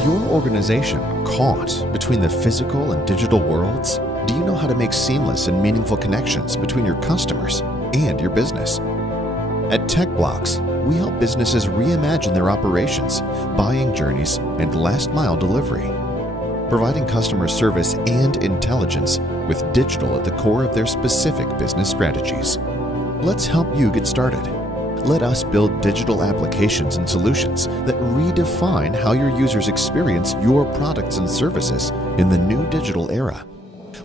Is your organization caught between the physical and digital worlds? Do you know how to make seamless and meaningful connections between your customers and your business? At TechBlocks, we help businesses reimagine their operations, buying journeys, and last-mile delivery, providing customer service and intelligence with digital at the core of their specific business strategies. Let's help you get started. Let us build digital applications and solutions that redefine how your users experience your products and services in the new digital era.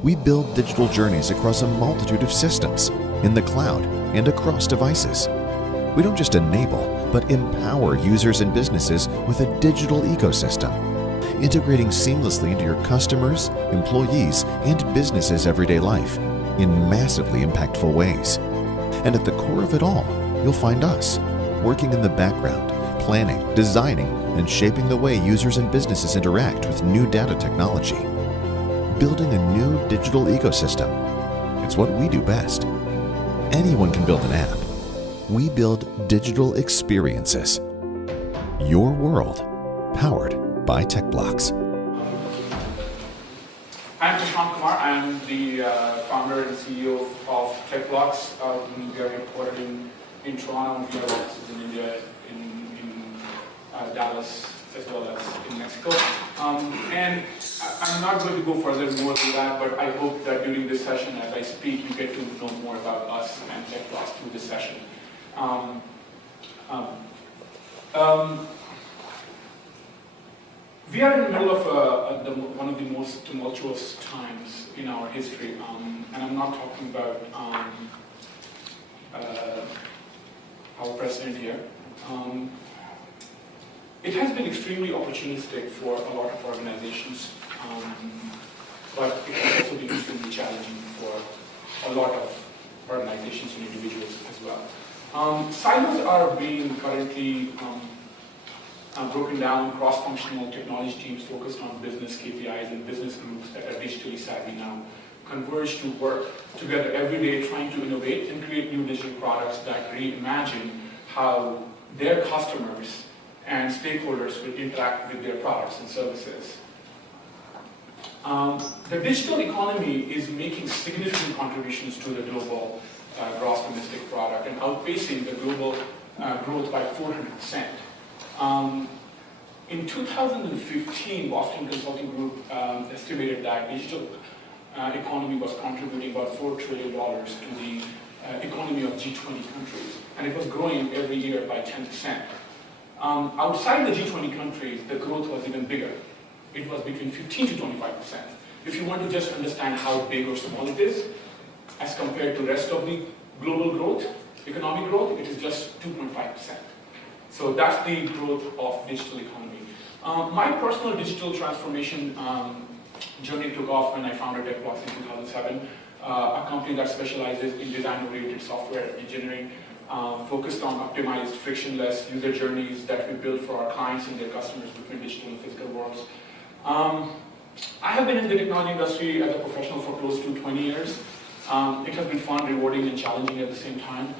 We build digital journeys across a multitude of systems, in the cloud and across devices. We don't just enable, but empower users and businesses with a digital ecosystem, integrating seamlessly into your customers, employees, and businesses' everyday life in massively impactful ways. And at the core of it all, you'll find us, working in the background, planning, designing, and shaping the way users and businesses interact with new data technology. Building a new digital ecosystem. It's what we do best. Anyone can build an app. We build digital experiences. Your world, powered by TechBlocks. I'm Prashant Kumar. I'm the founder and CEO of TechBlocks. We are headquartered in Toronto. We have offices in India, in Dallas, as well as in Mexico. And I'm not going to go further more than that, but I hope that during this session, as I speak, you get to know more about us and TechBlocks through this session. We are in the middle of one of the most tumultuous times in our history, and I'm not talking about our president here. It has been extremely opportunistic for a lot of organizations, but it has also been extremely challenging for a lot of organizations and individuals as well. Silos are being currently broken down. Cross-functional technology teams focused on business KPIs and business groups that are digitally savvy now converge to work together every day, trying to innovate and create new digital products that reimagine how their customers and stakeholders will interact with their products and services. The digital economy is making significant contributions to the global gross domestic product and outpacing the global growth by 400%. In 2015, Boston Consulting Group estimated that digital economy was contributing about $4 trillion to the economy of G20 countries, and it was growing every year by 10%. Outside the G20 countries, the growth was even bigger. It was between 15 to 25%. If you want to just understand how big or small it is, as compared to the rest of the global growth, economic growth, it is just 2.5%. So that's the growth of digital economy. My personal digital transformation journey took off when I founded TechBlocks in 2007, a company that specializes in design-oriented software engineering, focused on optimized, frictionless user journeys that we build for our clients and their customers between digital and physical worlds. I have been in the technology industry as a professional for close to 20 years. It has been fun, rewarding, and challenging at the same time.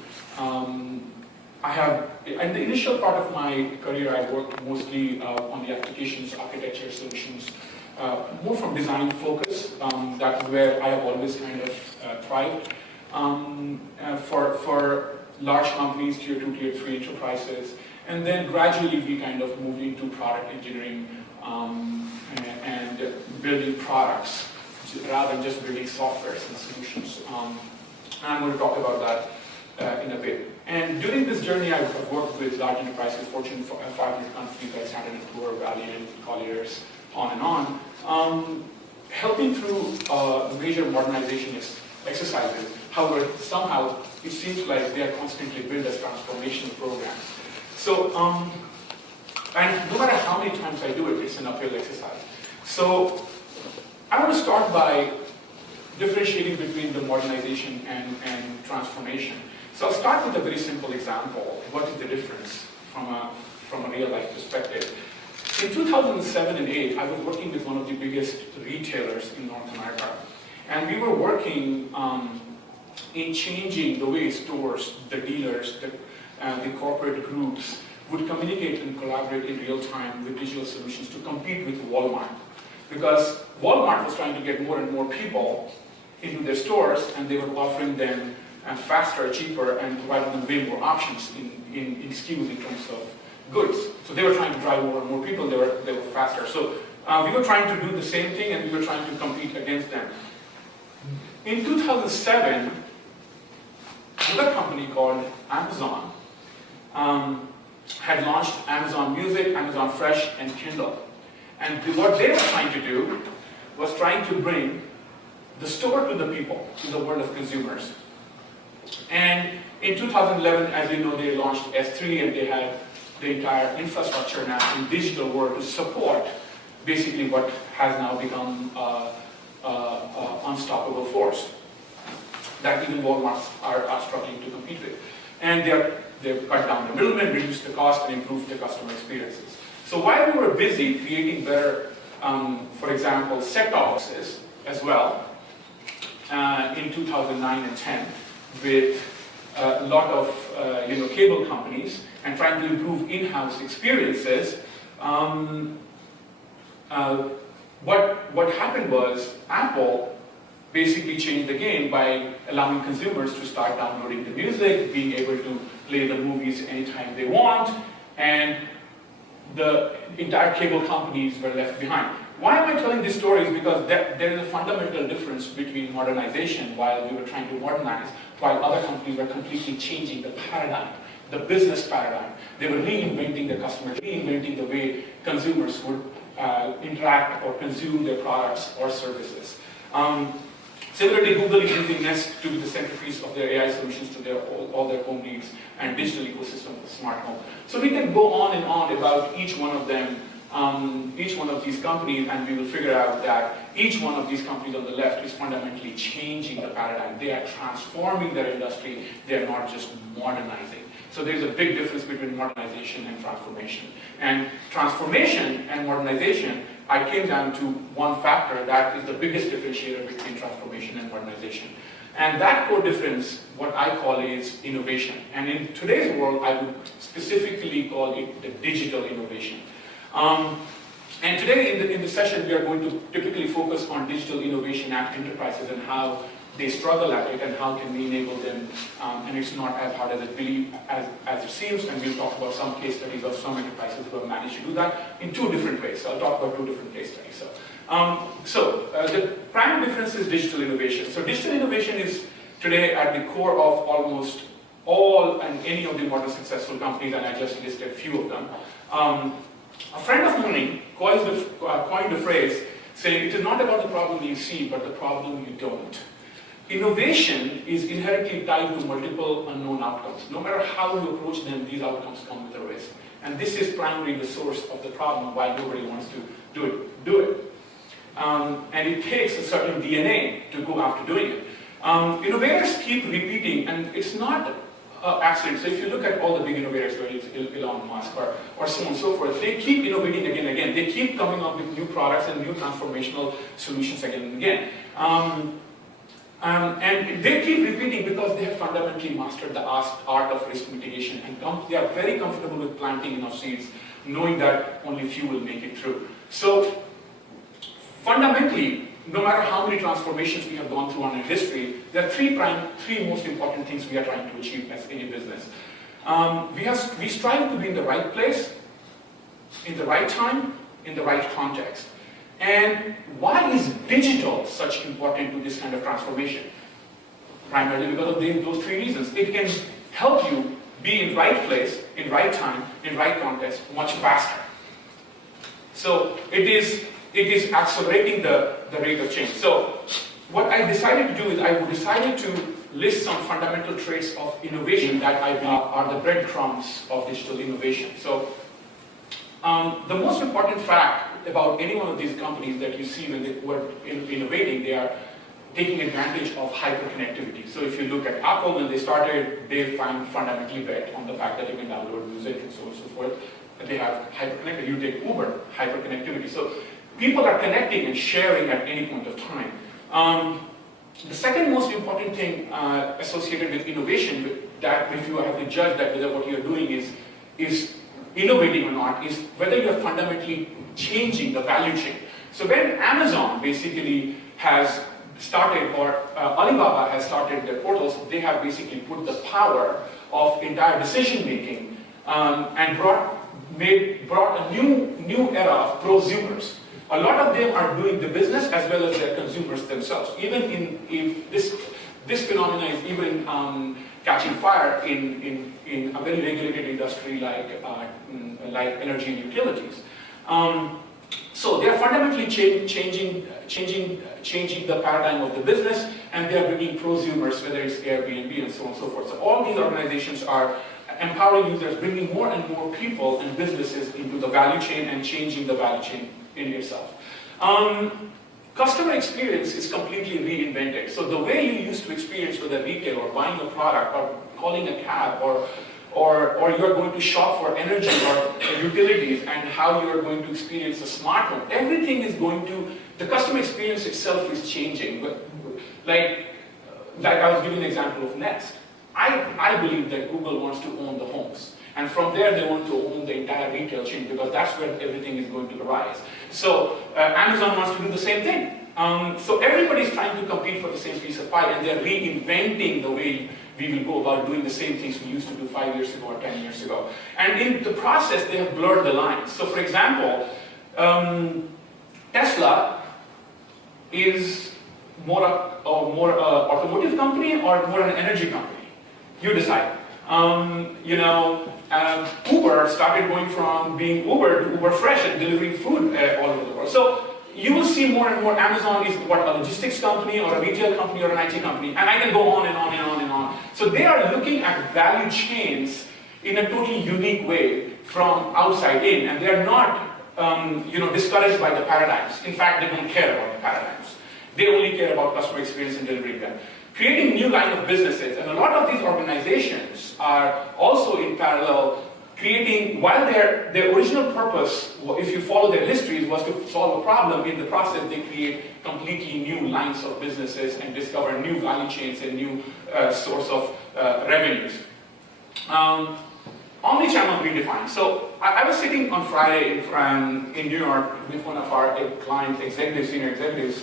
In the initial part of my career, I worked mostly on the applications, architecture, solutions, more from design focus. That's where I have always kind of thrived. For large companies, tier 2, tier 3 enterprises, and then gradually we kind of moved into product engineering and building products rather than just building softwares and solutions. And I'm going to talk about that in a bit. And during this journey, I've worked with large enterprises, Fortune 500 companies. I started at Kumar, Valiant, Colliers, on and on, helping through major modernization exercises. However, somehow it seems like they are constantly billed as transformation programs. So, and no matter how many times I do it, it's an uphill exercise. So, I want to start by differentiating between the modernization and transformation. So I'll start with a very simple example. What is the difference from a real-life perspective? In 2007 and 2008, I was working with one of the biggest retailers in North America. And we were working in changing the way stores, the dealers, the corporate groups would communicate and collaborate in real time with digital solutions to compete with Walmart. Because Walmart was trying to get more and more people into their stores, and they were offering them faster, cheaper, and providing them way more options in SKUs in terms of goods. So they were trying to drive more and more people, they were faster. So we were trying to do the same thing, and we were trying to compete against them. In 2007, another company called Amazon had launched Amazon Music, Amazon Fresh, and Kindle. And what they were trying to do was trying to bring the store to the people, to the world of consumers. And in 2011, as you know, they launched S3, and they had the entire infrastructure now in digital world to support basically what has now become an unstoppable force that even Walmarts are struggling to compete with. And they've cut down the middlemen, reduced the cost, and improved the customer experiences. So while we were busy creating better, for example, set-top boxes as well, in 2009 and 10, with a lot of cable companies, and trying to improve in-house experiences, what happened was Apple basically changed the game by allowing consumers to start downloading the music, being able to play the movies anytime they want, and the entire cable companies were left behind. Why am I telling this story? Is because there is a fundamental difference between modernization, while we were trying to modernize, while other companies were completely changing the paradigm, the business paradigm. They were reinventing the customer, reinventing the way consumers would interact or consume their products or services. Similarly, Google is using Nest to be the centerpiece of their AI solutions to all their home needs and digital ecosystem for smart home. So we can go on and on about each one of them, each one of these companies, and we will figure out that each one of these companies on the left is fundamentally changing the paradigm. They are transforming their industry. They are not just modernizing. So there's a big difference between modernization and transformation. And transformation and modernization, I came down to one factor that is the biggest differentiator between transformation and modernization. And that core difference, what I call is innovation. And in today's world, I would specifically call it the digital innovation. And today in the session, we are going to typically focus on digital innovation at enterprises and how they struggle at it and how can we enable them. And it's not as hard as it seems, and we'll talk about some case studies of some enterprises who have managed to do that in two different ways. So I'll talk about two different case studies. The prime difference is digital innovation. So digital innovation is today at the core of almost all and any of the modern successful companies, and I just listed a few of them. A friend of mine coined the phrase saying, it is not about the problem you see, but the problem you don't. Innovation is inherently tied to multiple unknown outcomes. No matter how you approach them, these outcomes come with a risk. And this is primarily the source of the problem, why nobody wants to do it. And it takes a certain DNA to go after doing it. Innovators keep repeating, and it's not an accident. So if you look at all the big innovators, whether it's Elon Musk or so on and so forth, they keep innovating again and again. They keep coming up with new products and new transformational solutions again and again. And they keep repeating because they have fundamentally mastered the art of risk mitigation, and they are very comfortable with planting enough seeds, knowing that only few will make it through. So fundamentally, no matter how many transformations we have gone through in history, there are three most important things we are trying to achieve as any business. We strive to be in the right place, in the right time, in the right context. And why is digital such important to this kind of transformation? Primarily because of those three reasons. It can help you be in right place, in right time, in right context, much faster. So it is accelerating the rate of change. So what I decided to do is I decided to list some fundamental traits of innovation that I believe are the breadcrumbs of digital innovation. So the most important fact about any one of these companies that you see when they were innovating, they are taking advantage of hyperconnectivity. So if you look at Apple, when they started, they fundamentally bet on the fact that you can download music and so on and so forth. And they have hyperconnectivity. You take Uber, hyperconnectivity. So people are connecting and sharing at any point of time. The second most important thing associated with innovation, that if you have to judge that whether what you're doing is innovating or not is whether you're fundamentally changing the value chain. So when Amazon basically has started, or Alibaba has started their portals, they have basically put the power of entire decision making and brought a new era of prosumers. A lot of them are doing the business as well as their consumers themselves. Even in this phenomenon is even catching fire in a very regulated industry like energy and utilities. So they are fundamentally changing the paradigm of the business, and they are bringing prosumers, whether it's Airbnb and so on and so forth. So all these organizations are empowering users, bringing more and more people and businesses into the value chain and changing the value chain in itself. Customer experience is completely reinvented. So the way you used to experience with a retail or buying a product or calling a cab or you're going to shop for energy or utilities and how you're going to experience a smart home, everything is going to, the customer experience itself is changing. But like I was giving an example of Nest. I believe that Google wants to own the homes. And from there, they want to own the entire retail chain because that's where everything is going to arise. So Amazon wants to do the same thing. So everybody's trying to compete for the same piece of pie, and they're reinventing the way we will go about doing the same things we used to do 5 years ago or 10 years ago. And in the process, they have blurred the lines. So for example, Tesla is more an automotive company or more an energy company. You decide. Uber started going from being Uber to Uber Fresh and delivering food all over the world. So you will see more and more Amazon is what, a logistics company or a retail company or an IT company, and I can go on and on and on and on. So they are looking at value chains in a totally unique way from outside in, and they are not discouraged by the paradigms. In fact, they don't care about the paradigms. They only care about customer experience and delivering them. Creating new line of businesses, and a lot of these organizations are also in parallel creating, while their original purpose, if you follow their histories, was to solve a problem, in the process they create completely new lines of businesses and discover new value chains and new source of revenues. Omnichannel redefined. So I was sitting on Friday in New York with one of our client executives, senior executives,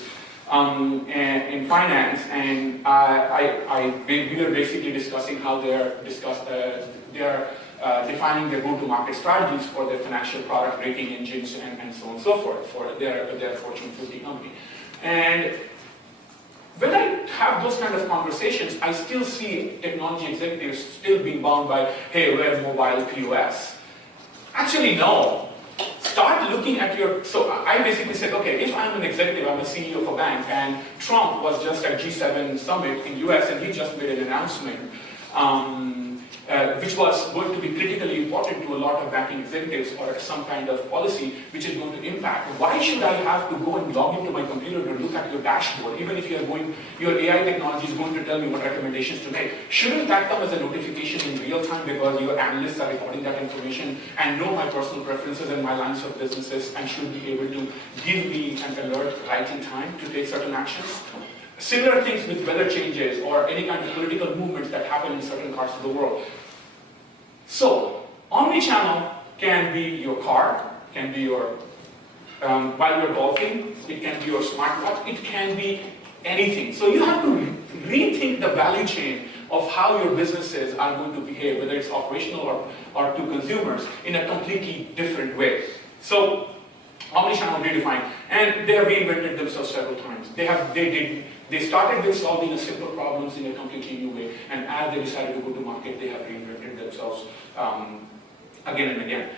in finance, and we were basically discussing how they are defining their go-to-market strategies for their financial product rating engines and so on and so forth for their Fortune 50 company. And when I have those kind of conversations, I still see technology executives still being bound by, hey, we're mobile POS. Actually, no. Start looking at your, so I basically said, okay, if I'm an executive, I'm a CEO of a bank, and Trump was just at G7 summit in US, and he just made an announcement, which was going to be critically important to a lot of banking executives or some kind of policy which is going to impact. Why should I have to go and log into my computer to look at your dashboard, even if your AI technology is going to tell me what recommendations to make? Shouldn't that come as a notification in real time because your analysts are recording that information and know my personal preferences and my lines of businesses and should be able to give me an alert right in time to take certain actions? Similar things with weather changes or any kind of political movements that happen in certain parts of the world. So, omnichannel can be your car, can be your, while you're golfing, it can be your smartwatch, it can be anything. So you have to rethink the value chain of how your businesses are going to behave, whether it's operational or to consumers, in a completely different way. So, omnichannel redefined, and they have reinvented themselves several times. They started with solving a simple problems in a completely new way, and as they decided to go to market, they have reinvented themselves again and again.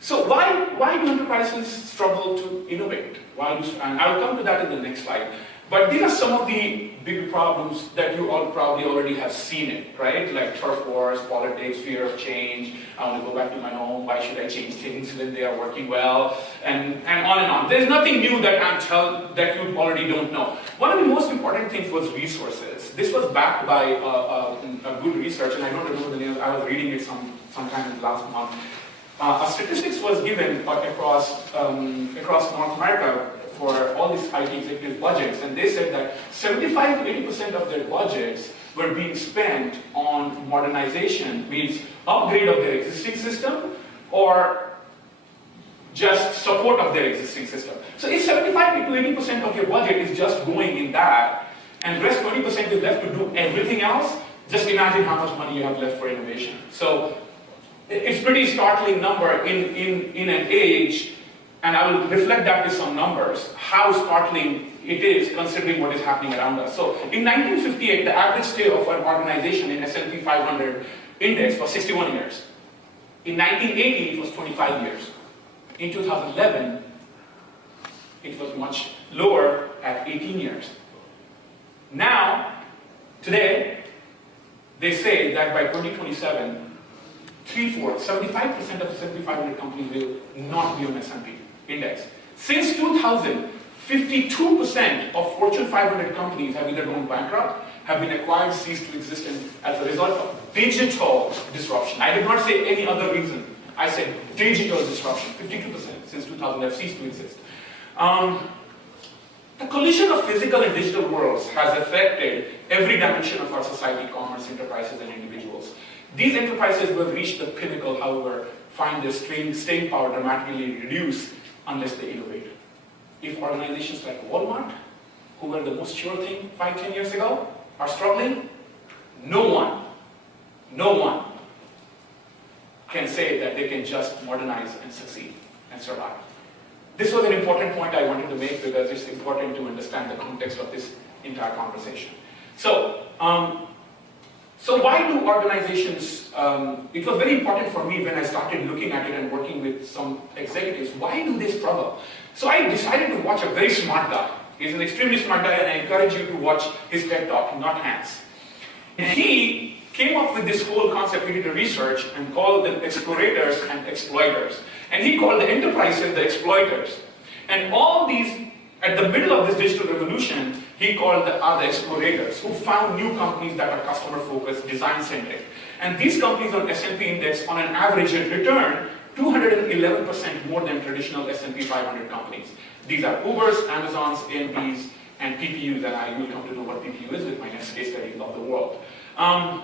So why do enterprises struggle to innovate? And I'll come to that in the next slide. But these are some of the big problems that you all probably already have seen it, right? Like turf wars, politics, fear of change. I want to go back to my home. Why should I change things when they are working well? And on and on. There's nothing new that you already don't know. One of the most important things was resources. This was backed by a good research, and I don't remember the name. I was reading it sometime in the last month. A statistics was given across North America for all these IT executive budgets, and they said that 75 to 80% of their budgets were being spent on modernization, means upgrade of their existing system, or just support of their existing system. So if 75 to 80% of your budget is just going in that, and rest 20% is left to do everything else, just imagine how much money you have left for innovation. So it's pretty startling number in an age, and I will reflect that with some numbers, how startling it is considering what is happening around us. So in 1958, the average stay of an organization in S&P 500 index was 61 years. In 1980, it was 25 years. In 2011, it was much lower at 18 years. Now, today, they say that by 2027, 75% of S&P 500 companies will not be on S&P index. Since 2000, 52% of Fortune 500 companies have either gone bankrupt, have been acquired, ceased to exist, and as a result of digital disruption. I did not say any other reason. I said digital disruption. 52% since 2000 have ceased to exist. The collision of physical and digital worlds has affected every dimension of our society, commerce, enterprises, and individuals. These enterprises who have reached the pinnacle, however, find their staying power dramatically reduced unless they innovate. If organizations like Walmart, who were the most sure thing 5-10 years ago, are struggling, no one can say that they can just modernize and succeed and survive. This was an important point I wanted to make because it's important to understand the context of this entire conversation. So why do organizations, it was very important for me when I started looking at it and working with some executives, why do they struggle? So I decided to watch a very smart guy. He's an extremely smart guy, and I encourage you to watch his TED Talk, not Hans. And he came up with this whole concept. He did a research and called them explorators and exploiters. And he called the enterprises the exploiters. And all these, at the middle of this digital revolution, he called the explorators, who found new companies that are customer-focused, design-centric. And these companies on S&P index, on an average, had returned 211% more than traditional S&P 500 companies. These are Ubers, Amazons, AMPs, and PPUs, and I will come to know what PPU is with my next case study of the world. And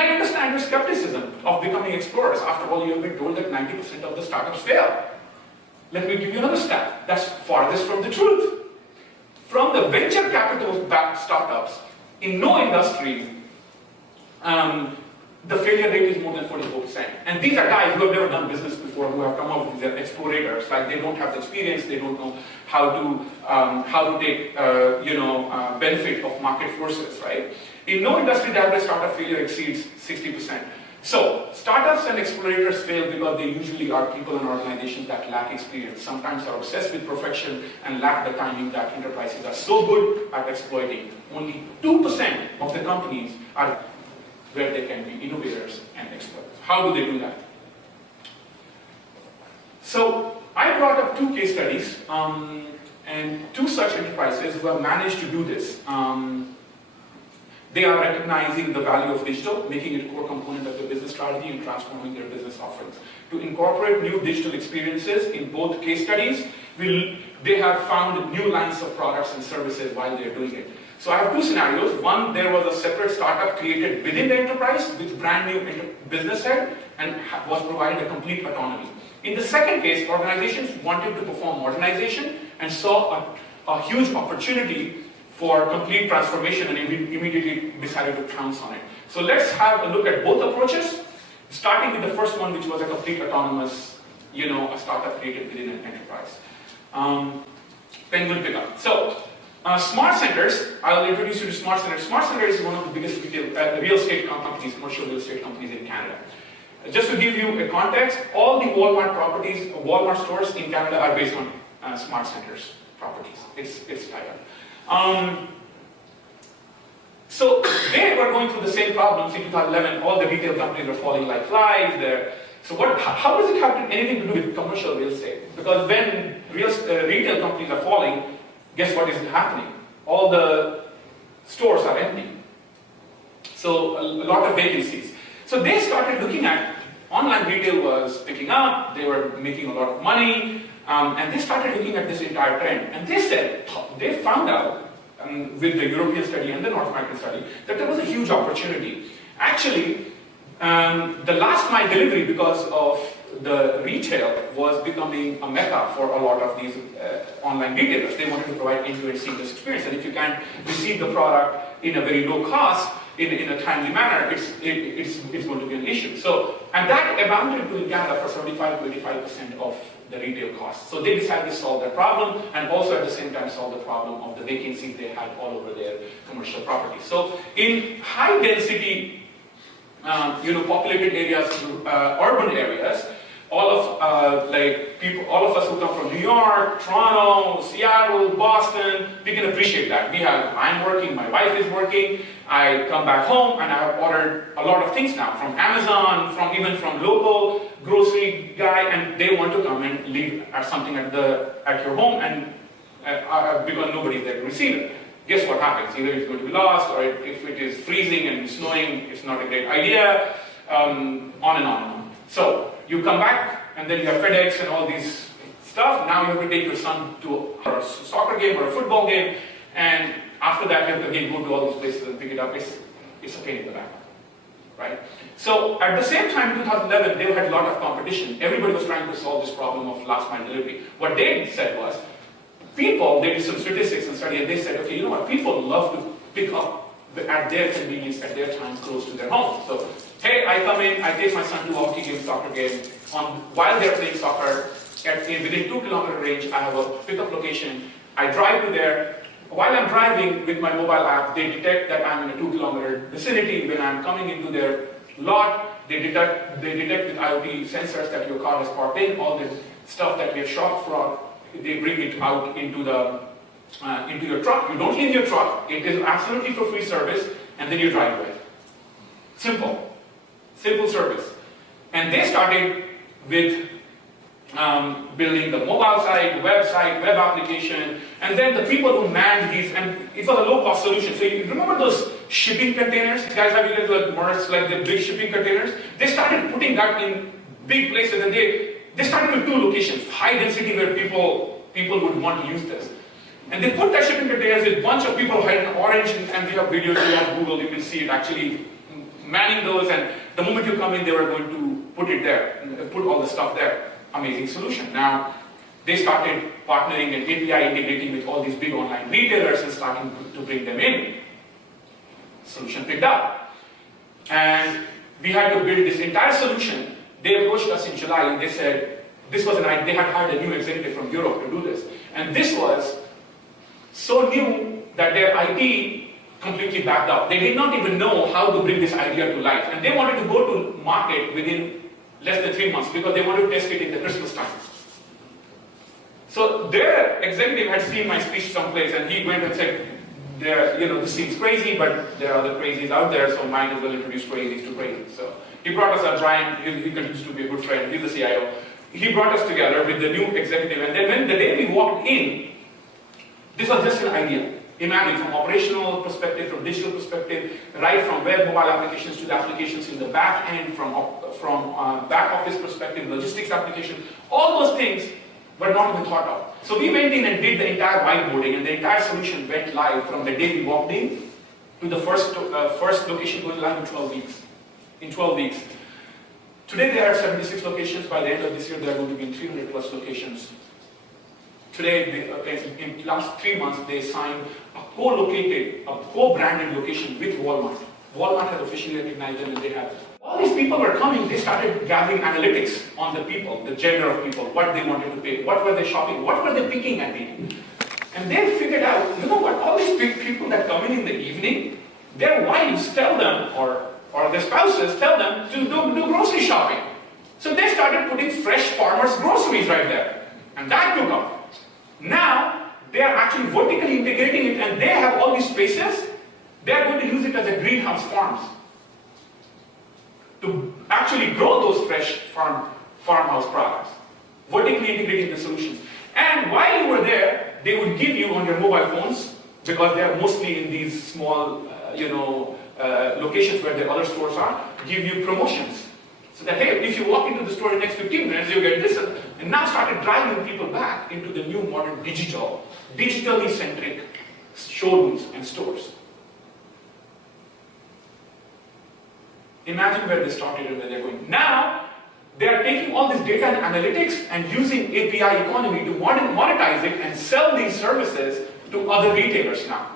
I understand your skepticism of becoming explorers. After all, you have been told that 90% of the startups fail. Let me give you another stat that's farthest from the truth. From the venture capital-backed startups, in no industry, the failure rate is more than 44%. And these are guys who have never done business before, who have come up with these explorators. Like, they don't have the experience, they don't know how to take benefit of market forces, right? In no industry, the average startup failure exceeds 60%. So, startups and explorators fail because they usually are people and organizations that lack experience, sometimes are obsessed with perfection and lack the timing that enterprises are so good at exploiting. Only 2% of the companies are where they can be innovators and exploiters. How do they do that? So, I brought up two case studies and two such enterprises who have managed to do this. They are recognizing the value of digital, making it a core component of their business strategy and transforming their business offerings. To incorporate new digital experiences in both case studies, they have found new lines of products and services while they're doing it. So I have two scenarios. One, there was a separate startup created within the enterprise with brand new business head and was provided a complete autonomy. In the second case, organizations wanted to perform modernization and saw a huge opportunity for complete transformation and immediately decided to pounce on it. So let's have a look at both approaches, starting with the first one, which was a complete autonomous, a startup created within an enterprise. Penguin Pickup. So, Smart Centers, I'll introduce you to Smart Centers. Smart Centers is one of the biggest real estate companies, commercial real estate companies in Canada. Just to give you a context, all the Walmart properties, Walmart stores in Canada are based on Smart Centers properties. It's tied up. So they were going through the same problems in 2011. All the retail companies were falling like flies. So how does it have anything to do with commercial real estate? Because when retail companies are falling, guess what is happening? All the stores are empty. So a lot of vacancies. So they started looking at online retail was picking up. They were making a lot of money. And they started looking at this entire trend. And they said, they found out with the European study and the North American study, that there was a huge opportunity. Actually, the last mile delivery, because of the retail, was becoming a mecca for a lot of these online retailers. They wanted to provide end-to-end seamless experience, and if you can't receive the product in a very low cost, in a timely manner, it's going to be an issue. So, and that amounted to in Canada for 75 to 85% of the retail costs. So they decided to solve that problem, and also at the same time solve the problem of the vacancies they had all over their commercial properties. So in high density, populated areas, urban areas, all of us who come from New York, Toronto, Seattle, Boston, we can appreciate that. I'm working, my wife is working, I come back home and I have ordered a lot of things now from Amazon, even from local grocery guy, and they want to come and leave something at your home, and because nobody's there to receive it. Guess what happens? Either it's going to be lost, or if it is freezing and snowing, it's not a great idea, on and on and on. So you come back, and then you have FedEx and all these stuff. Now you have to take your son to a soccer game or a football game, and after that you have to again go to all these places and pick it up. It's a pain in the back, right? So at the same time, in 2011, they had a lot of competition. Everybody was trying to solve this problem of last mile delivery. What they said was, they did some statistics and study, and they said, okay, you know what, people love to pick up at their convenience, at their time, close to their home. So, hey, I come in, I take my son to a hockey game, soccer game, while they're playing soccer, within 2-kilometer range, I have a pickup location, I drive to there. While I'm driving with my mobile app, they detect that I'm in a 2-kilometer vicinity. When I'm coming into their lot, they detect with IoT sensors that your car has parked in, all the stuff that we have shopped for, they bring it out into your truck. You don't leave your truck. It is absolutely for free service, and then you drive away. Simple service. And they started with building the mobile site, website, web application, and then the people who manned these, and it was a low-cost solution. So you remember those shipping containers? Guys, have you guys merged like the big shipping containers? They started putting that in big places, and they started with 2 locations, high density, where people would want to use this. And they put that shipping containers with a bunch of people who had an orange, and we have videos, you have Google, you can see it actually manning those, and the moment you come in, they were going to put it there, and put all the stuff there. Amazing solution. Now, they started partnering and API integrating with all these big online retailers and starting to bring them in. Solution picked up. And we had to build this entire solution. They approached us in July and they said, they had hired a new executive from Europe to do this. And this was so new that their IT completely backed up. They did not even know how to bring this idea to life. And they wanted to go to market within less than 3 months because they wanted to test it in the Christmas time. So their executive had seen my speech someplace and he went and said, this seems crazy, but there are other crazies out there, so might as well introduce crazies to crazies. So he brought us a Brian, he continues to be a good friend, he's the CIO. He brought us together with the new executive, and then when the day we walked in, this was just an idea. Imagine, from operational perspective, from digital perspective, right from web mobile applications to the applications in the back end, from back office perspective, logistics application, all those things were not even thought of. So we went in and did the entire whiteboarding, and the entire solution went live from the day we walked in to the first location going live in 12 weeks. In 12 weeks. Today there are 76 locations. By the end of this year, there are going to be 300 plus locations. Today, in the last 3 months, they signed a co-branded location with Walmart. Walmart has officially recognized them, and they have. All these people were coming, they started gathering analytics on the people, the gender of people, what they wanted to pay, what were they shopping, what were they picking at the end. And they figured out, you know what, all these big people that come in the evening, their wives tell them, or their spouses tell them to do grocery shopping. So they started putting fresh farmers' groceries right there. And that took off. Now, they are actually vertically integrating it, and they have all these spaces. They are going to use it as a greenhouse farms to actually grow those fresh farmhouse products, vertically integrating the solutions. And while you were there, they would give you on your mobile phones, because they are mostly in these small, locations where the other stores are, give you promotions. So that, hey, if you walk into the store in the next 15 minutes, you get this. And now started driving people back into the new modern digitally centric showrooms and stores. Imagine where they started and where they're going. Now, they are taking all this data and analytics and using API economy to monetize it and sell these services to other retailers now.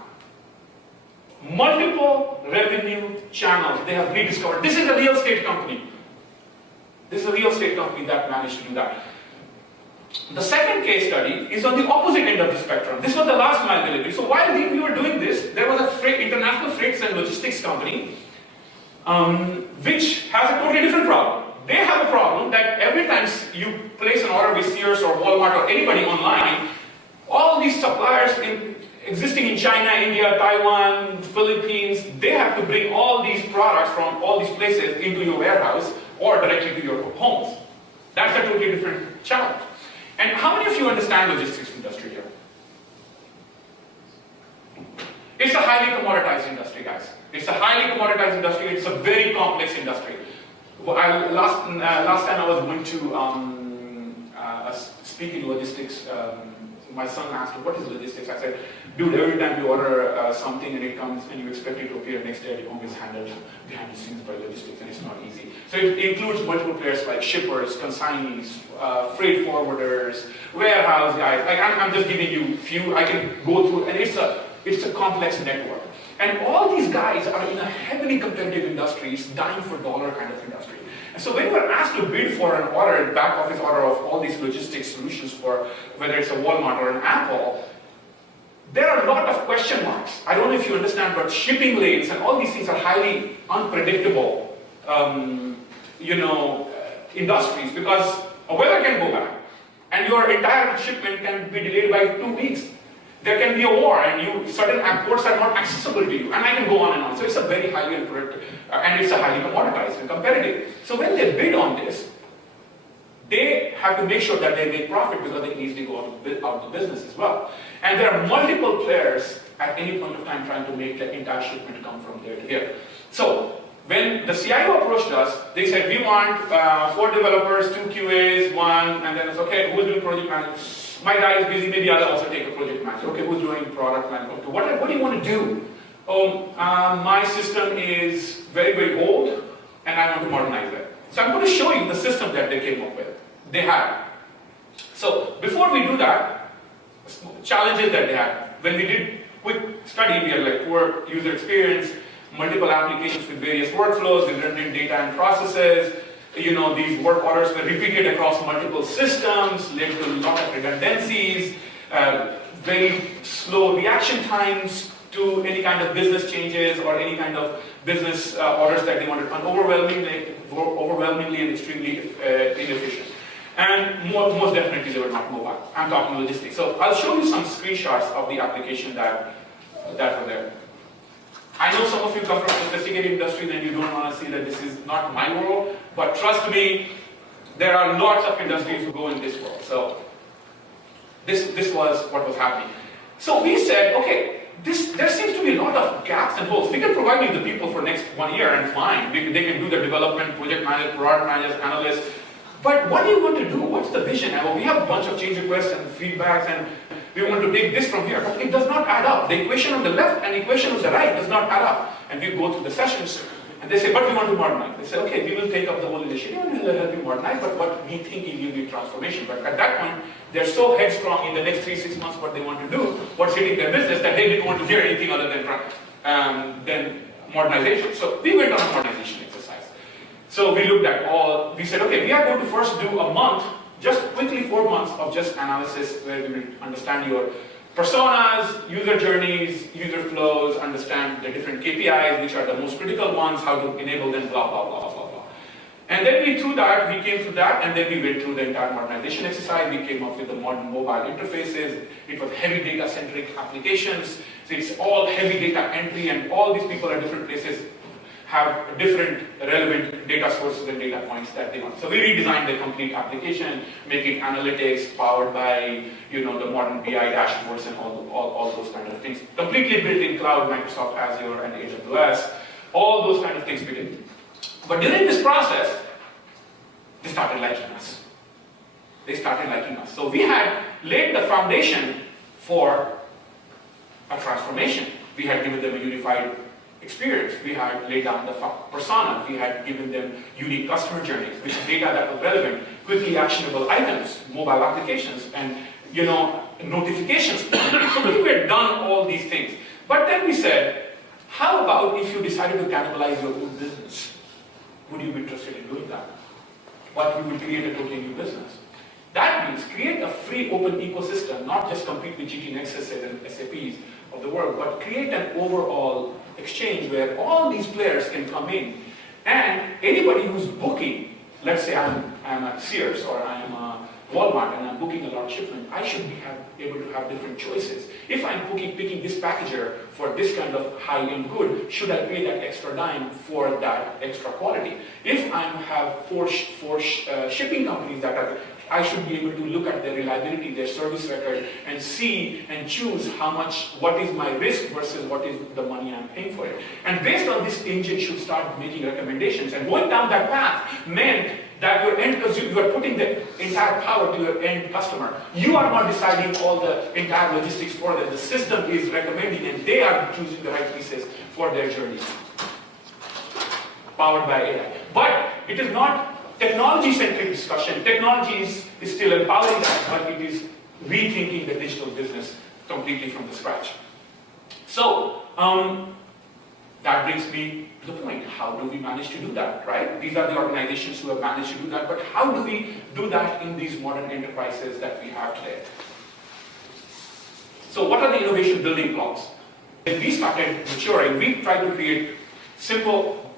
Multiple revenue channels they have rediscovered. This is a real estate company. This is a real estate company that managed to do that. The second case study is on the opposite end of the spectrum. This was the last mile delivery. So while we were doing this, there was a international freights and logistics company which has a totally different problem. They have a problem that every time you place an order with Sears or Walmart or anybody online, all these suppliers existing in China, India, Taiwan, Philippines, they have to bring all these products from all these places into your warehouse or directly to your homes. That's a totally different challenge. And how many of you understand logistics industry here? It's a highly commoditized industry, guys. It's a highly commoditized industry. It's a very complex industry. Well, last time I was going to speak in logistics. My son asked, what is logistics? I said, dude, every time you order something and it comes and you expect it to appear next day, it always handled behind the scenes by logistics, and it's not easy. So it includes multiple players like shippers, consignees, freight forwarders, warehouse guys. Like I'm just giving you a few. I can go through, and it's a complex network. And all these guys are in a heavily competitive industries, dying for dollar kind of industry. And so when you are asked to bid for an order, back office order of all these logistics solutions for whether it's a Walmart or an Apple, there are a lot of question marks. I don't know if you understand, but shipping lanes and all these things are highly unpredictable, industries, because a weather can go bad and your entire shipment can be delayed by 2 weeks. There can be a war and certain ports are not accessible to you, and I can go on and on. So it's a very highly unpredictable, and it's a highly commoditized and competitive. So when they bid on this, they have to make sure that they make profit because they can easily go out of business as well. And there are multiple players at any point of time trying to make the entire shipment come from there to here. So when the CIO approached us, they said, we want 4 developers, 2 QAs, 1, and then it's okay, who's doing project management? My guy is busy, maybe I'll also take a project manager. Okay, who's doing product management? What do you want to do? Oh, my system is very, very old, and I want to modernize it. So I'm going to show you the system that they came up with. They had. So before we do that, challenges that they had. When we did quick study, we had like poor user experience, multiple applications with various workflows, redundant data and processes. These work orders were repeated across multiple systems, led to a lot of redundancies, very slow reaction times to any kind of business changes or any kind of business orders that they wanted, and overwhelmingly and extremely inefficient. And most definitely they were not mobile. I'm talking logistics. So I'll show you some screenshots of the application that were there. I know some of you come from sophisticated industries and you don't want to see that this is not my world, but trust me, there are lots of industries who go in this world. So this was what was happening. So we said, okay, there seems to be a lot of gaps and holes. We can provide you the people for next 1 year and fine. They can do the development, project managers, product managers, analysts. But what do you want to do? What's the vision? Well, we have a bunch of change requests and feedbacks, and we want to take this from here, but it does not add up. The equation on the left and the equation on the right does not add up. And we go through the sessions, and they say, but we want to modernize. They say, okay, we will take up the whole initiative and we'll help you modernize, but what we think will be transformation. But at that point, they're so headstrong in the next 3-6 months what they want to do, what's hitting their business, that they didn't want to hear anything other than modernization. So we went on a modernization exercise. So we looked at we said, okay, we are going to first do a month, just quickly 4 months of just analysis where we will understand your personas, user journeys, user flows, understand the different KPIs, which are the most critical ones, how to enable them, blah, blah, blah, blah, blah. And then we came through that, and then we went through the entire modernization exercise. We came up with the modern mobile interfaces. It was heavy data-centric applications. So it's all heavy data entry, and all these people at different places have different relevant data sources and data points that they want. So we redesigned the complete application, making analytics powered by the modern BI dashboards and all those kind of things. Completely built in cloud, Microsoft Azure and AWS, all those kind of things we did. But during this process, they started liking us. So we had laid the foundation for a transformation. We had given them a unified experience. We had laid down the persona. We had given them unique customer journeys, with data that was relevant, quickly actionable items, mobile applications, and notifications. So we had done all these things. But then we said, how about if you decided to cannibalize your own business? Would you be interested in doing that? But we would create a totally new business. That means create a free open ecosystem, not just compete with GT Nexuses and SAPs of the world, but create an overall exchange where all these players can come in, and anybody who's booking, let's say I'm at Sears or I'm a Walmart and I'm booking a large shipment, I should be able to have different choices. If I'm picking this packager for this kind of high-end good, should I pay that extra dime for that extra quality? If I have four shipping companies that are, I should be able to look at their reliability, their service record, and see and choose what is my risk versus what is the money I'm paying for it. And based on this, engine should start making recommendations. And going down that path meant that your end consumer, you are putting the entire power to your end customer. You are not deciding all the entire logistics for them. The system is recommending, and they are choosing the right pieces for their journey. Powered by AI. But it is not technology-centric discussion. Technology is still empowering that, but it is rethinking the digital business completely from the scratch. So, that brings me to the point. How do we manage to do that, right? These are the organizations who have managed to do that, but how do we do that in these modern enterprises that we have today? So what are the innovation building blocks? When we started maturing, we tried to create simple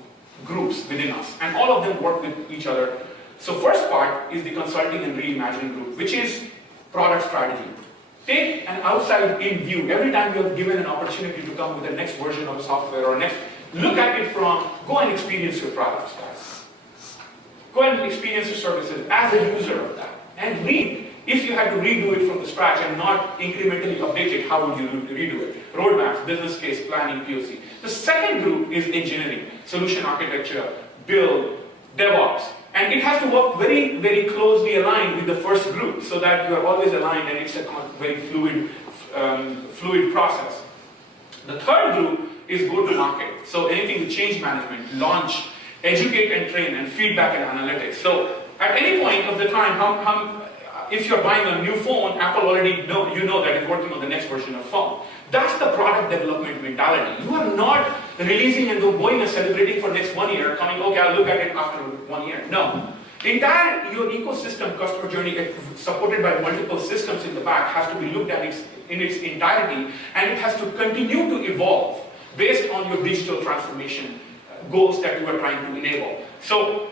groups within us, and all of them work with each other. So first part is the consulting and reimagining group, which is product strategy. Take an outside-in view. Every time you have given an opportunity to come with the next version of the software or next, look at it from, go and experience your products, guys. Go and experience your services as a user of that. And read, if you had to redo it from the scratch and not incrementally update it, how would you redo it? Roadmaps, business case, planning, POC. The second group is engineering, solution architecture, build, DevOps. And it has to work very, very closely aligned with the first group so that you are always aligned and it's a very fluid process. The third group is go-to-market. So anything with change management, launch, educate and train, and feedback and analytics. So at any point of the time, if you're buying a new phone, Apple already know that it's working on the next version of phone. That's the product development mentality. You are not releasing and going and celebrating for next 1 year, coming, okay, I'll look at it after 1 year. No. Entire your ecosystem customer journey supported by multiple systems in the back has to be looked at in its entirety, and it has to continue to evolve based on your digital transformation goals that you are trying to enable. So,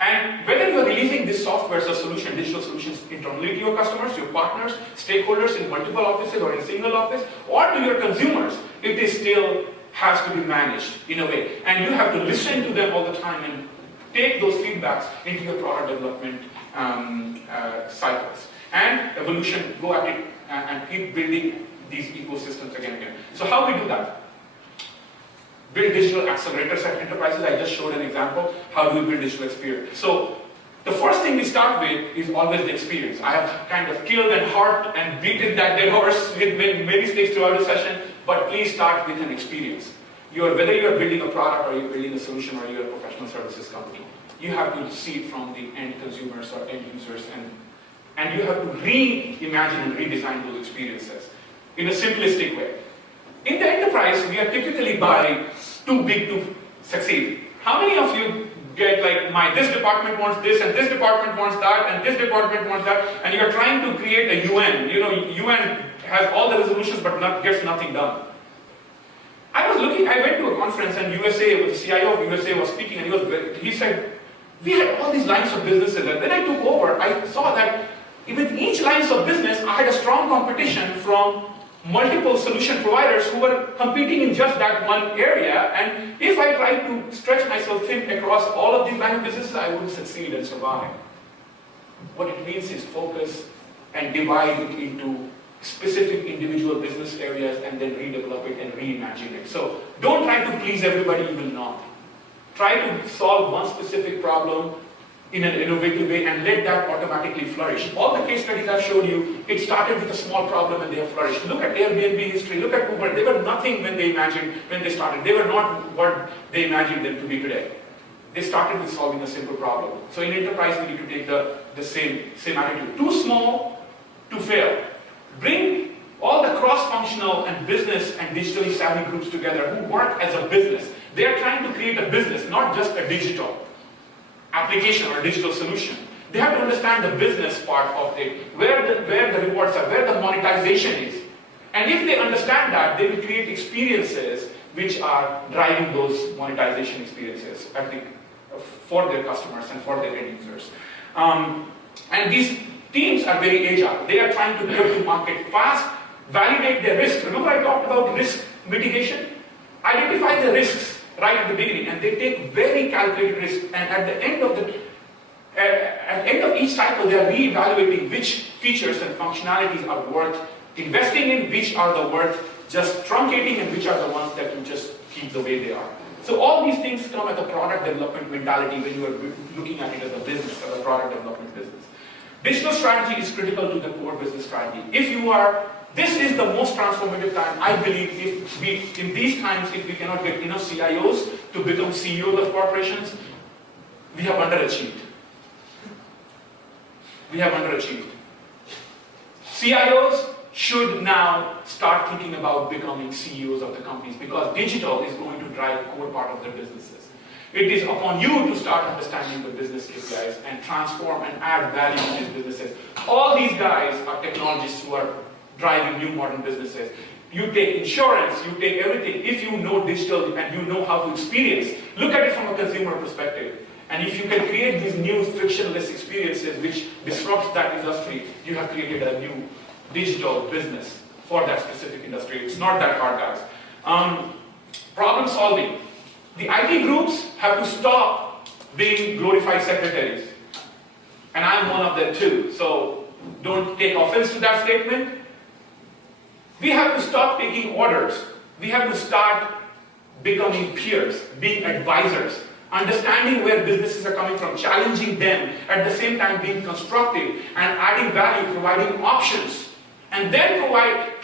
and whether you are releasing this software as a solution, digital solutions internally to your customers, your partners, stakeholders in multiple offices or in a single office, or to your consumers, it is still has to be managed in a way. And you have to listen to them all the time and take those feedbacks into your product development cycles. And evolution, go at it and keep building these ecosystems again and again. So how do we do that? Build digital accelerators at enterprises. I just showed an example. How do we build digital experience? So the first thing we start with is always the experience. I have kind of killed and harped and beaten that dead horse with many mistakes throughout the session, but please start with an experience. Whether you are building a product or you're building a solution or you're a professional services company, you have to see it from the end consumers or end users, and you have to reimagine and redesign those experiences in a simplistic way. In the enterprise, we are typically too big to succeed. How many of you get like, this department wants this, and this department wants that, and this department wants that, and you're trying to create a UN. UN has all the resolutions but gets nothing done. I went to a conference and the CIO of USA was speaking, and he said, we had all these lines of businesses, and when I took over, I saw that with each lines of business, I had a strong competition from multiple solution providers who were competing in just that one area, and if I tried to stretch myself thin across all of these line of businesses, I wouldn't succeed and survive. What it means is focus and divide it into specific individual business areas and then redevelop it and reimagine it. So don't try to please everybody, you will not. Try to solve one specific problem, in an innovative way and let that automatically flourish. All the case studies I've showed you, it started with a small problem and they have flourished. Look at Airbnb history, look at Kumar. They were nothing when they started. They were not what they imagined them to be today. They started with solving a simple problem. So in enterprise, we need to take the same attitude. Too small to fail. Bring all the cross-functional and business and digitally savvy groups together who work as a business. They are trying to create a business, not just a digital application or a digital solution. They have to understand the business part of it, where the rewards are, where the monetization is. And if they understand that, they will create experiences which are driving those monetization experiences for their customers and for their end users. And these teams are very agile. They are trying to go to market fast, validate their risks. Remember I talked about risk mitigation? Identify the risks right at the beginning, and they take very calculated risks. And at the end of each cycle, they are re-evaluating which features and functionalities are worth investing in, which are the worth just truncating, and which are the ones that you just keep the way they are. So all these things come at the product development mentality when you are looking at it as a business, as a product development business. Digital strategy is critical to the core business strategy. This is the most transformative time, I believe, in these times, if we cannot get enough CIOs to become CEOs of corporations, we have underachieved. We have underachieved. CIOs should now start thinking about becoming CEOs of the companies, because digital is going to drive a core part of their businesses. It is upon you to start understanding the business KPIs and transform and add value to these businesses. All these guys are technologists who are driving new modern businesses. You take insurance, you take everything. If you know digital and you know how to experience, look at it from a consumer perspective. And if you can create these new frictionless experiences which disrupts that industry, you have created a new digital business for that specific industry. It's not that hard, guys. Problem solving. The IT groups have to stop being glorified secretaries. And I'm one of them too. So don't take offense to that statement. We have to stop taking orders. We have to start becoming peers, being advisors, understanding where businesses are coming from, challenging them, at the same time being constructive and adding value, providing options, and then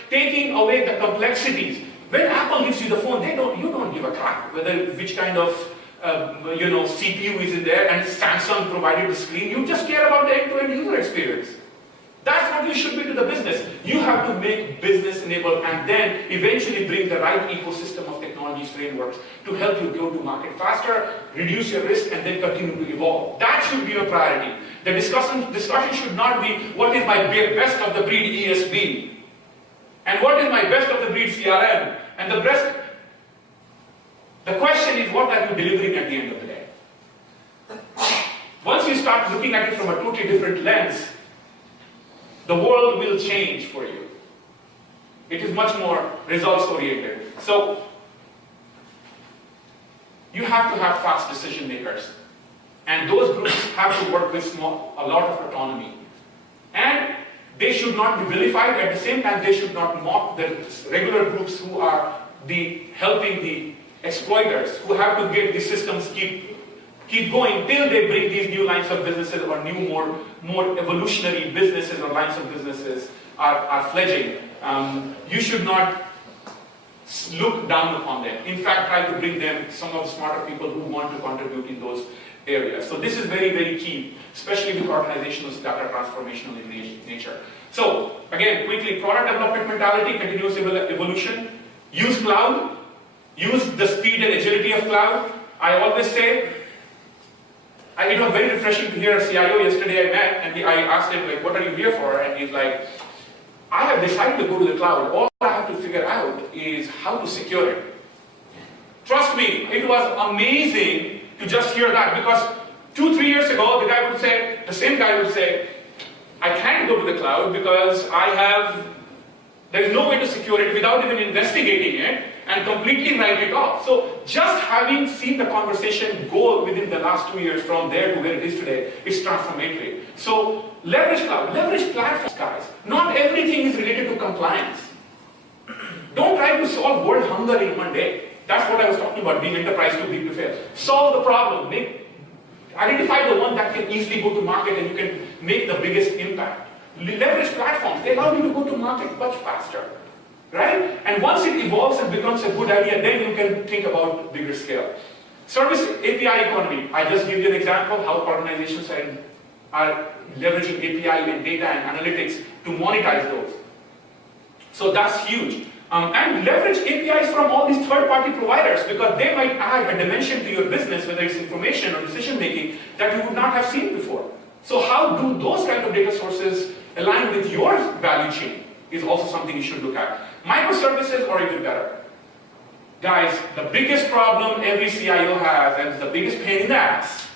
taking away the complexities. When Apple gives you the phone, you don't give a crap which kind of CPU is in there, and Samsung provided the screen. You just care about the end-to-end user experience. That's what you should be to the business. You have to make business enabled and then eventually bring the right ecosystem of technologies frameworks to help you go to market faster, reduce your risk, and then continue to evolve. That should be your priority. The discussion should not be what is my best of the breed ESB and what is my best of the breed CRM. And the question is, what are you delivering at the end of the day? Once you start looking at it from a totally different lens, the world will change for you. It is much more results-oriented. So, you have to have fast decision makers. And those groups have to work with a lot of autonomy. And they should not be vilified. At the same time, they should not mock the regular groups who are helping the exploiters, who have to get the systems keep going till they bring these new lines of businesses or new, more evolutionary businesses or lines of businesses are fledging. You should not look down upon them. In fact, try to bring them some of the smarter people who want to contribute in those areas. So this is very, very key, especially with organizations that are transformational in nature. So again, quickly, product development mentality, continuous evolution, use cloud, use the speed and agility of cloud. I always say, it was very refreshing to hear a CIO yesterday I met, and I asked him, like, what are you here for? And he's like, I have decided to go to the cloud. All I have to figure out is how to secure it. Trust me, it was amazing to just hear that, because 2-3 years ago, the same guy would say, I can't go to the cloud because there's no way to secure it without even investigating it and completely write it off. So just having seen the conversation go within the last 2 years from there to where it is today, it's transformative. So leverage cloud, leverage platforms, guys. Not everything is related to compliance. Don't try to solve world hunger in one day. That's what I was talking about, being enterprise too big to fail. Solve the problem. Identify the one that can easily go to market and you can make the biggest impact. Leverage platforms, they allow you to go to market much faster, right? And once it evolves and becomes a good idea, then you can think about bigger scale. Service API economy, I just give you an example how organizations are leveraging API and data and analytics to monetize those. So that's huge. And leverage APIs from all these third-party providers because they might add a dimension to your business, whether it's information or decision-making, that you would not have seen before. So how do those kind of data sources align with your value chain is also something you should look at. Microservices are even better. Guys, the biggest problem every CIO has, and the biggest pain in the ass,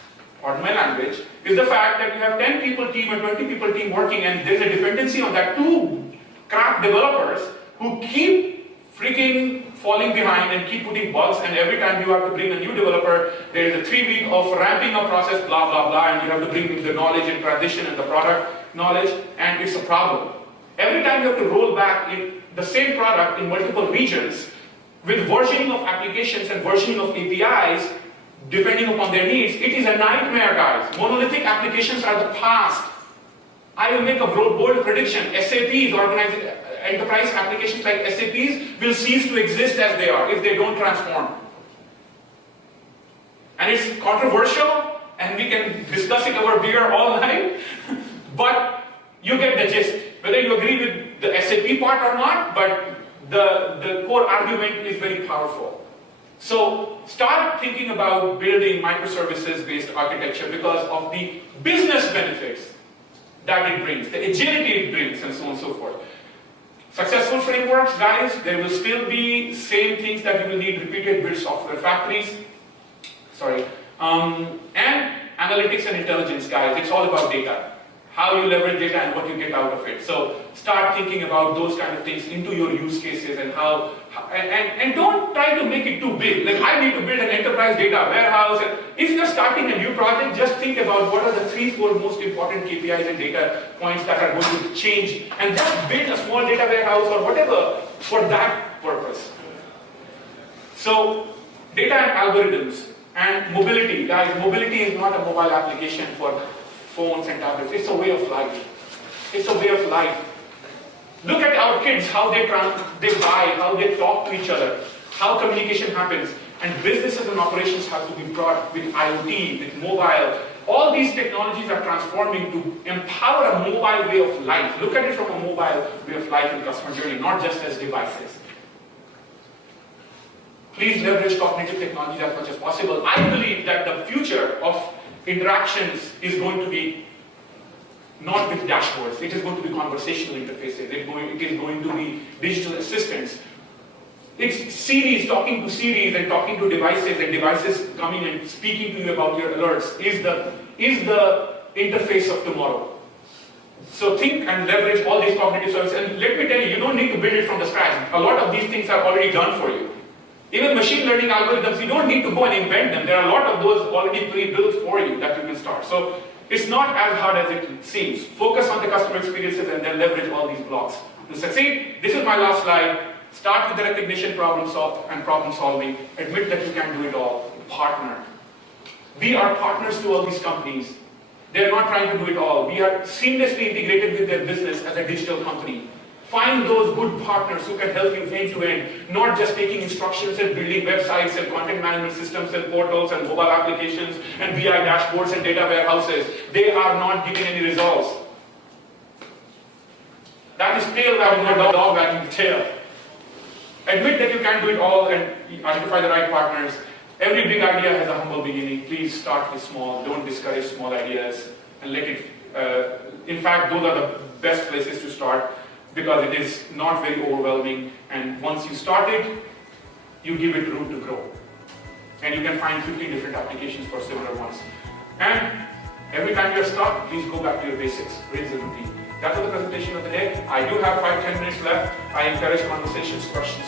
pardon my language, is the fact that you have 10 people team or 20 people team working and there's a dependency on that 2 crack developers who keep freaking falling behind and keep putting bugs, and every time you have to bring a new developer, there is a 3 week of ramping up process, blah, blah, blah, and you have to bring the knowledge and transition and the product knowledge, and it's a problem. Every time you have to roll back in the same product in multiple regions, with versioning of applications and versioning of APIs, depending upon their needs, it is a nightmare, guys. Monolithic applications are the past. I will make a bold prediction. SAPs, enterprise applications like SAPs, will cease to exist as they are if they don't transform. And it's controversial, and we can discuss it over beer all night, but you get the gist. Whether you agree with the SAP part or not, but the core argument is very powerful. So start thinking about building microservices-based architecture because of the business benefits that it brings, the agility it brings, and so on and so forth. Successful frameworks, guys, there will still be same things that you will need: repeated build software factories, and analytics and intelligence, guys. It's all about data. How you leverage data and what you get out of it. So start thinking about those kind of things into your use cases and and don't try to make it too big. Like, I need to build an enterprise data warehouse. If you're starting a new project, just think about what are the 3-4 most important KPIs and data points that are going to change, and just build a small data warehouse or whatever for that purpose. So data and algorithms and mobility. Guys, mobility is not a mobile application for phones and tablets. It's a way of life. It's a way of life. Look at our kids, how they buy, how they talk to each other, how communication happens. And businesses and operations have to be brought with IoT, with mobile. All these technologies are transforming to empower a mobile way of life. Look at it from a mobile way of life in customer journey, not just as devices. Please leverage cognitive technologies as much as possible. I believe that the future of interactions is going to be not with dashboards. It is going to be conversational interfaces. It is going to be digital assistants. It's Siri's talking to Siris and talking to devices, and devices coming and speaking to you about your alerts is the interface of tomorrow. So think and leverage all these cognitive services. And let me tell you, you don't need to build it from the scratch. A lot of these things are already done for you. Even machine learning algorithms, you don't need to go and invent them. There are a lot of those already pre-built for you that you can start. So it's not as hard as it seems. Focus on the customer experiences and then leverage all these blocks to succeed. This is my last slide. Start with the recognition, problem solving. Admit that you can do it all. Partner. We are partners to all these companies. They're not trying to do it all. We are seamlessly integrated with their business as a digital company. Find those good partners who can help you end to end, not just taking instructions and building websites and content management systems and portals and mobile applications and BI dashboards and data warehouses. They are not giving any results. That is tail wagging the dog wagging the tail. Admit that you can do it all and identify the right partners. Every big idea has a humble beginning. Please start with small. Don't discourage small ideas and let it. In fact, those are the best places to start, because it is not very overwhelming, and once you start it, you give it room to grow. And you can find 50 different applications for similar ones. And every time you're stuck, please go back to your basics, rinse and repeat. That was the presentation of the day. I do have 5-10 minutes left. I encourage conversations, questions.